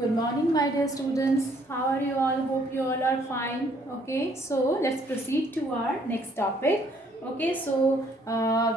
Good morning, my dear students. How are you all? Hope you all are fine. Okay, so let's proceed to our next topic. Okay, so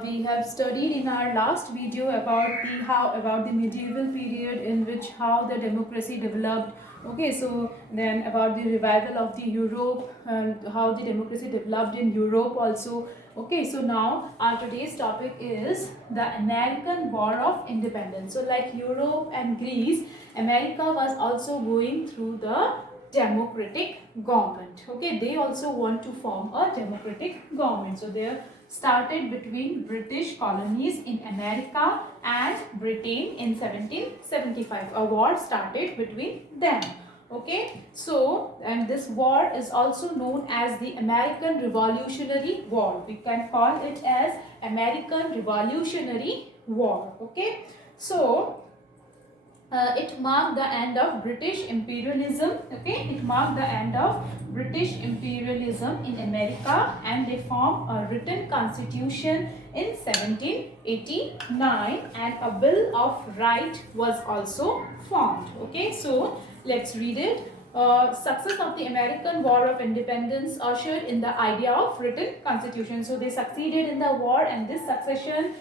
we have studied in our last video about the medieval period in which how the democracy developed. Okay, so then about the revival of the Europe and how the democracy developed in Europe also. Okay, so now our today's topic is the American War of Independence. So like Europe and Greece, America was also going through the democratic government. Okay, they also want to form a democratic government. So they started between British colonies in America and Britain in 1775. A war started between them. Okay, so and this war is also known as the American Revolutionary War. We can call it as American Revolutionary War. Okay, so it marked the end of British imperialism. Okay, it marked the end of British imperialism in America, and they formed a written constitution in 1789, and a Bill of Right was also formed. Okay, so let's read it. Success of the American War of Independence ushered in the idea of written constitution. So they succeeded in the war, and this succession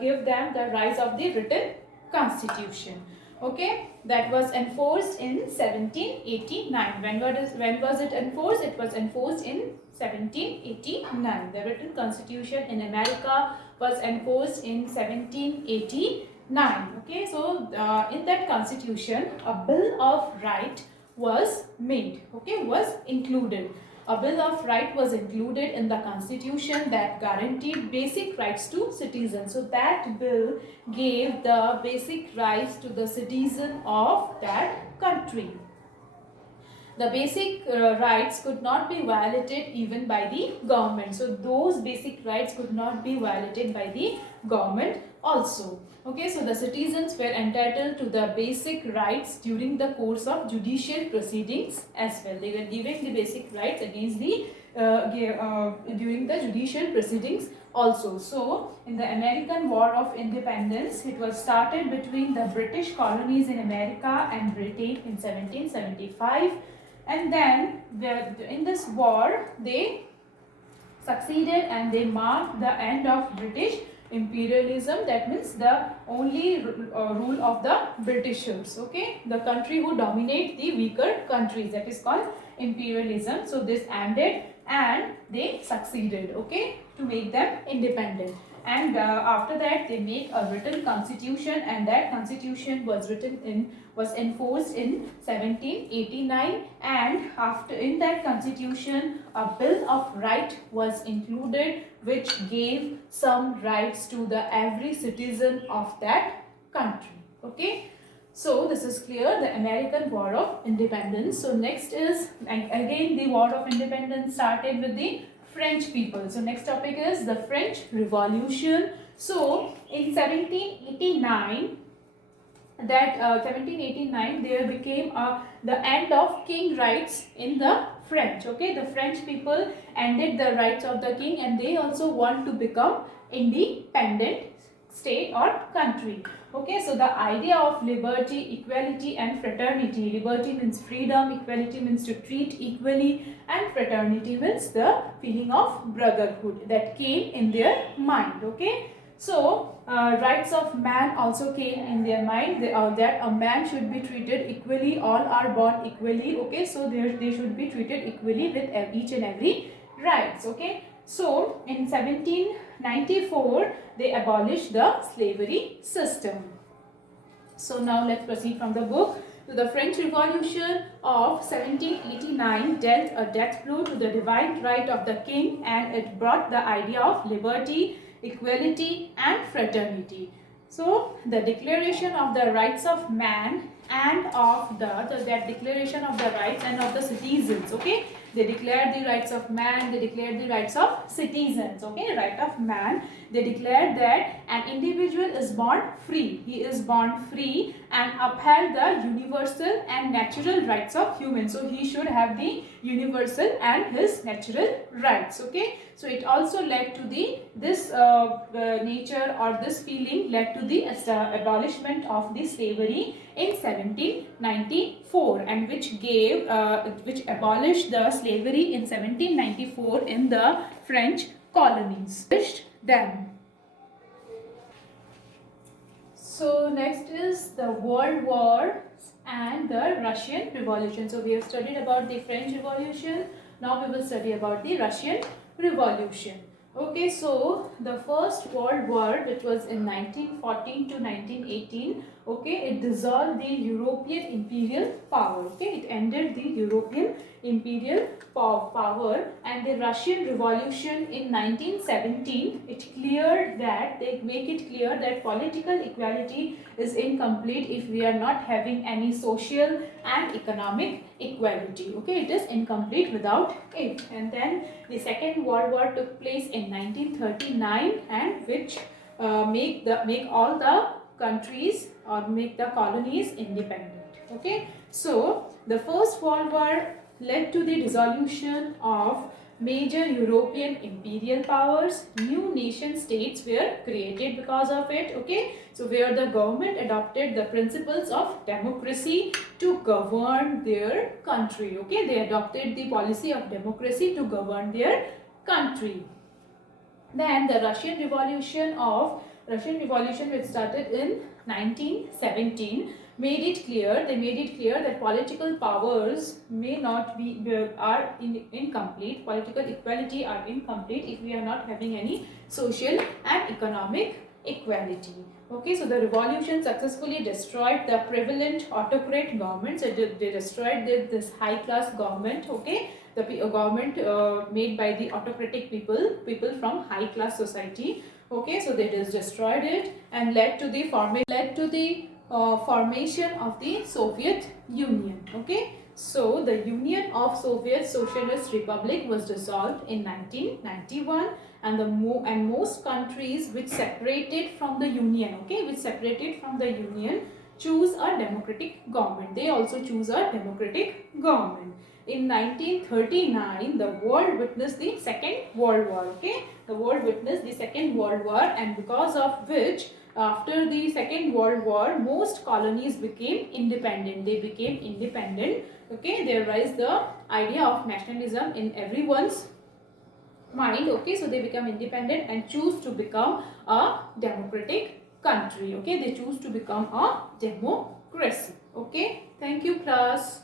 gave them the rise of the written constitution. Okay, that was enforced in 1789. When was it enforced? It was enforced in 1789. The written constitution in America was enforced in 1789. Okay, so in that constitution, a Bill of Right was made. Okay, was included. A Bill of Right was included in the Constitution that guaranteed basic rights to citizens. So that bill gave the basic rights to the citizen of that country. The basic rights could not be violated even by the government. So those basic rights could not be violated by the government also. Okay, so the citizens were entitled to the basic rights during the course of judicial proceedings as well. They were given the basic rights against the during the judicial proceedings also. So in the American War of Independence, it was started between the British colonies in America and Britain in 1775, and then in this war they succeeded, and they marked the end of British imperialism. That means the only rule of the Britishers. Okay, the country who dominate the weaker countries, that is called imperialism. So this ended, and they succeeded, okay, to make them independent. And after that they make a written constitution, and that constitution was enforced in 1789. And after in that constitution, a Bill of Right was included, which gave some rights to the every citizen of that country. Okay, so this is clear, the American War of Independence. So next is, again the War of Independence started with the French people. So next topic is the French Revolution. So in 1789, there became the end of king rights in the French. Okay, the French people ended the rights of the king, and they also want to become independent state or country. Okay, so the idea of liberty, equality and fraternity. Liberty means freedom, equality means to treat equally, and fraternity means the feeling of brotherhood that came in their mind. Okay, so rights of man also came in their mind, that a man should be treated equally. All are born equally. Okay, so they should be treated equally with each and every rights. Okay, so in 1794 they abolished the slavery system. So now let's proceed from the book. So the French Revolution of 1789 dealt a death blow to the divine right of the king, and it brought the idea of liberty, equality and fraternity. So the declaration of the rights of man and of that declaration of the rights and of the citizens, okay, they declared the rights of man, they declared the rights of citizens. Okay, right of man, they declared that an individual is born free, he is born free, and upheld the universal and natural rights of humans. So he should have the universal and his natural rights. Okay, so it also led to the this nature or this feeling led to the abolishment of the slavery in 1794, and which abolished the slavery in 1794 in the French colonies. Them. So next is the World War and the Russian Revolution. So we have studied about the French Revolution. Now we will study about the Russian Revolution. Okay, so the First World War, which was in 1914 to 1918, okay, it dissolved the European imperial power. Okay, it ended the European imperial power, and the Russian Revolution in 1917, it cleared that, they make it clear that political equality is incomplete if we are not having any social and economic equality. Okay, it is incomplete without it. And then the Second World War took place in 1939, and which make all the countries or make the colonies independent. Okay, so the First World War led to the dissolution of major European imperial powers. New nation states were created because of it. Okay, so where the government adopted the principles of democracy to govern their country. Okay, they adopted the policy of democracy to govern their country. Then the Russian Revolution which started in 1917 made it clear, that political powers may not be, incomplete, political equality are incomplete if we are not having any social and economic equality. Okay, so the revolution successfully destroyed the prevalent autocrat government. So they destroyed this high class government. Okay, the government made by the autocratic people from high class society. Okay, so they just destroyed it and led to the formation of the Soviet Union. Okay, so the Union of Soviet Socialist Republic was dissolved in 1991, and most countries which separated from the Union, choose a democratic government. They also choose a democratic government. In 1939, the world witnessed the Second World War. Okay, the world witnessed the Second World War, and because of which, after the Second World War, most colonies became independent. They became independent. Okay, there arose the idea of nationalism in everyone's mind. Okay, so they become independent and choose to become a democratic country. Okay, they choose to become a democracy. Okay, thank you class.